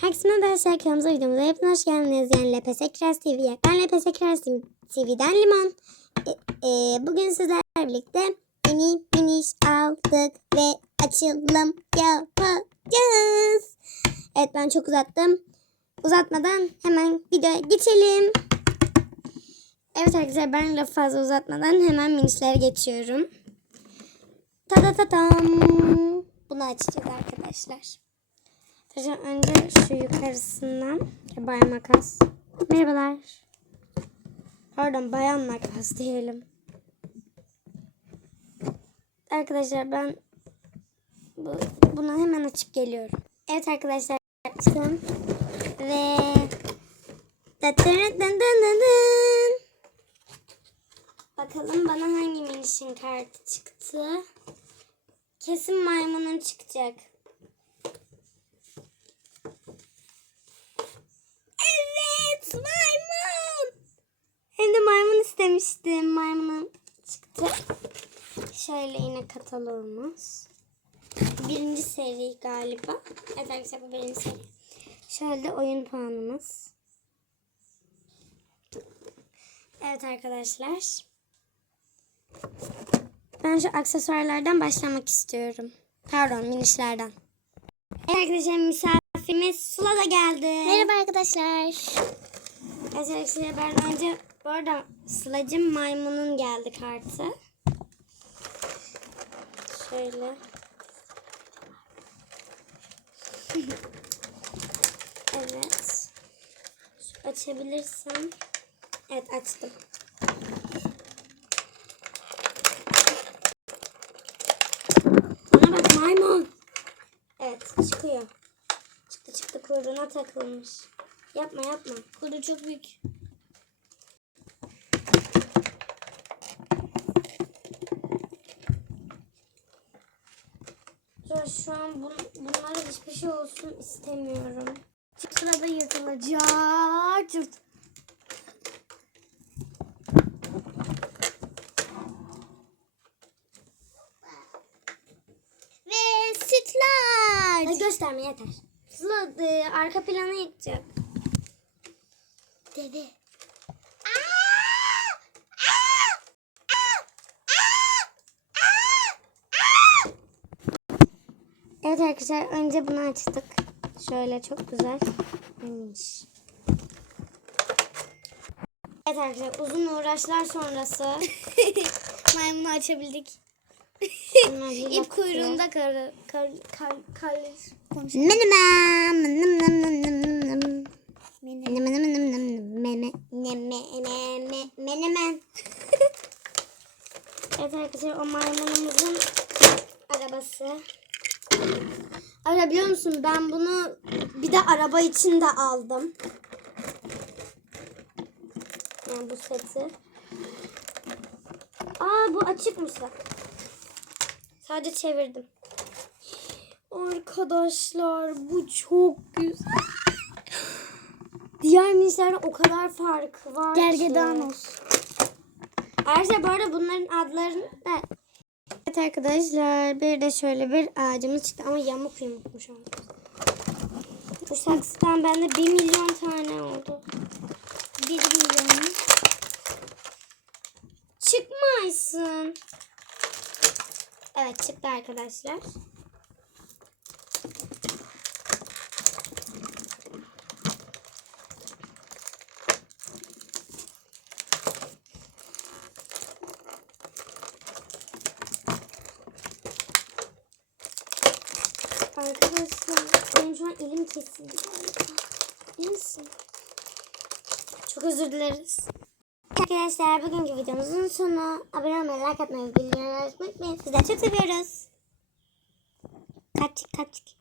Herkese merhaba arkadaşlar kanalımıza videomuza hepiniz hoş geldiniz. Yani LPS Kras TV'ye. Ben LPS Kras TV'den Limon. E, e, bugün sizlerle birlikte mini miniş aldık ve açılım yapacağız. Evet ben çok uzattım. Uzatmadan hemen videoya geçelim. Evet arkadaşlar ben lafı fazla uzatmadan hemen minişlere geçiyorum. Ta ta ta tam. Bunu açacağız arkadaşlar. Arkadaşlar önce şu yukarısından bayan makas. Merhabalar. Pardon bayan makas diyelim. Arkadaşlar ben bu, bunu hemen açıp geliyorum. Evet arkadaşlar açtım. Ve. Bakalım bana hangi minişin kartı çıktı. Kesin maymunun çıkacak. Evet maymun. Hem de istemiştim. Maymunun çıktı. Şöyle yine kataloğumuz. Birinci seri galiba. Evet arkadaşlar bu birinci seri. Şöyle oyun puanımız. Evet arkadaşlar. Ben şu aksesuarlardan başlamak istiyorum. Pardon minişlerden. Evet arkadaşlar misafirimiz Sıla da geldi. Merhaba arkadaşlar. Arkadaşlar ben önce bu arada Sıla'cım maymunun geldi kartı. Şöyle. evet. Şu açabilirsem. Evet açtım. Bana bak maymun. Evet çıkıyor. Çıktı çıktı kuyruğuna takılmış. Yapma yapma. Kuru çok büyük. Şu an bun, bunlara hiçbir şey olsun istemiyorum. Sırada yırtılacak. Cırt. Ve sütlaç. Hadi gösterme yeter. Sıla e, arka planı yıkacak. Deve. Evet arkadaşlar önce bunu açtık. Şöyle çok güzel. Neymiş? Evet arkadaşlar uzun uğraşlar sonrası Maymunu açabildik. İp kuyruğunda kar kar kar kar Menemen, menemen. evet arkadaşlar o maymunumuzun arabası. Ara biliyor musun ben bunu bir de araba için de aldım. Yani bu seti. Aa bu açıkmış bak. Sadece çevirdim. Arkadaşlar bu çok güzel. Diğer minislerden o kadar farkı var ki. Gergedanos. Ayrıca bu arada bunların adlarını da... Arkadaşlar bir de şöyle bir ağacımız çıktı ama yamuk yumukmuş. Bu saksıdan bende bir milyon tane oldu. Bir milyon. Çıkmaysın. Evet çıktı arkadaşlar. Arkadaşlar benim şu an elim kesildi. İyi? Çok özür dileriz. Arkadaşlar bugünkü videomuzun sonu. Abone olmayı, like atmayı, bildirimleri açmayı unutmayın. Sizleri çok seviyoruz. Kaç kaç.